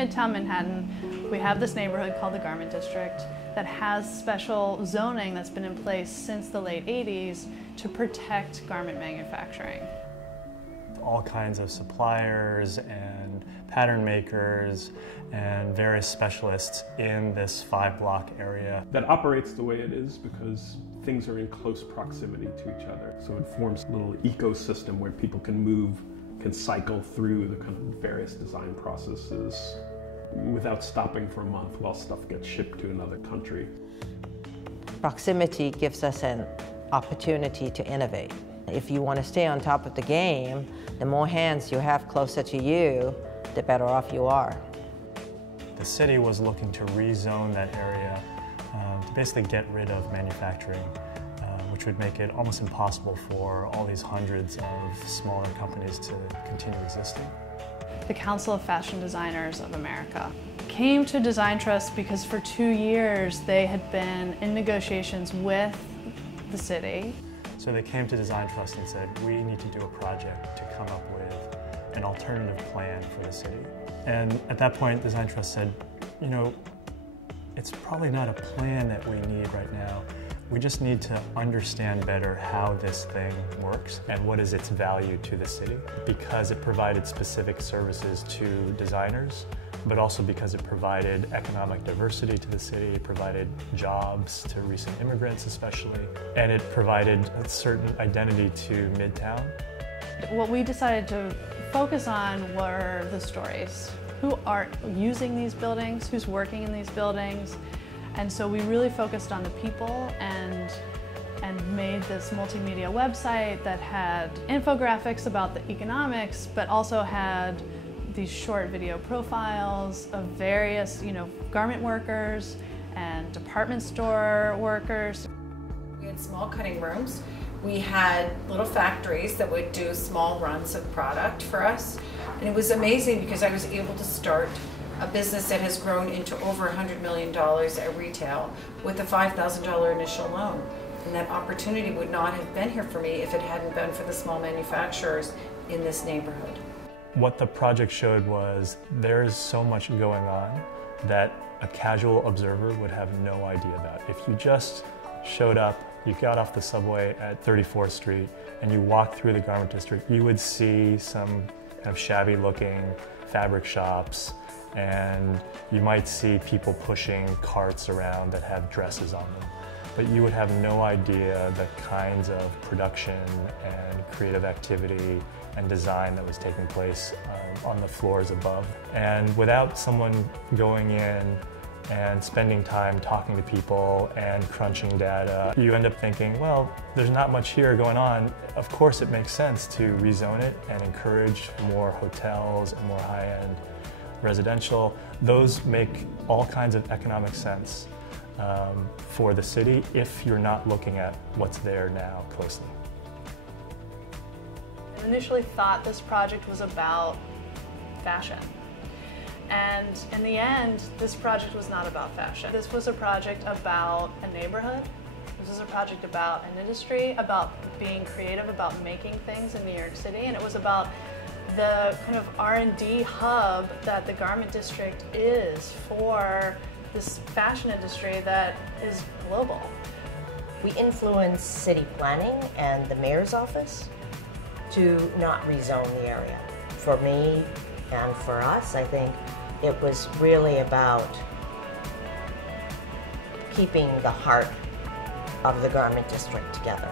Midtown Manhattan, we have this neighborhood called the Garment District that has special zoning that's been in place since the late 80s to protect garment manufacturing. All kinds of suppliers and pattern makers and various specialists in this 5-block area. That operates the way it is because things are in close proximity to each other. So it forms a little ecosystem where people can move, can cycle through the kind of various design processes without stopping for a month while stuff gets shipped to another country. Proximity gives us an opportunity to innovate. If you want to stay on top of the game, the more hands you have closer to you, the better off you are. The city was looking to rezone that area to basically get rid of manufacturing, which would make it almost impossible for all these hundreds of smaller companies to continue existing. The Council of Fashion Designers of America came to Design Trust because for 2 years they had been in negotiations with the city. So they came to Design Trust and said, we need to do a project to come up with an alternative plan for the city. And at that point, Design Trust said, you know, it's probably not a plan that we need right now. We just need to understand better how this thing works and what is its value to the city, because it provided specific services to designers, but also because it provided economic diversity to the city, it provided jobs to recent immigrants especially, and it provided a certain identity to Midtown. What we decided to focus on were the stories. Who are using these buildings, who's working in these buildings, and so we really focused on the people and made this multimedia website that had infographics about the economics, but also had these short video profiles of various, garment workers and department store workers. We had small cutting rooms. We had little factories that would do small runs of product for us. And it was amazing because I was able to start a business that has grown into over $100 million at retail with a $5,000 initial loan. And that opportunity would not have been here for me if it hadn't been for the small manufacturers in this neighborhood. What the project showed was there's so much going on that a casual observer would have no idea about. If you just showed up, you got off the subway at 34th Street and you walked through the garment district, you would see some kind of shabby looking fabric shops, and you might see people pushing carts around that have dresses on them. But you would have no idea the kinds of production and creative activity and design that was taking place on the floors above. And without someone going in and spending time talking to people and crunching data, you end up thinking, well, there's not much here going on. Of course it makes sense to rezone it and encourage more hotels and more high-end residential. Those make all kinds of economic sense for the city if you're not looking at what's there now closely. I initially thought this project was about fashion. And in the end, this project was not about fashion. This was a project about a neighborhood. This was a project about an industry, about being creative, about making things in New York City, and it was about the kind of R&D hub that the Garment District is for this fashion industry that is global. We influence city planning and the mayor's office to not rezone the area. For me and for us, I think it was really about keeping the heart of the Garment District together.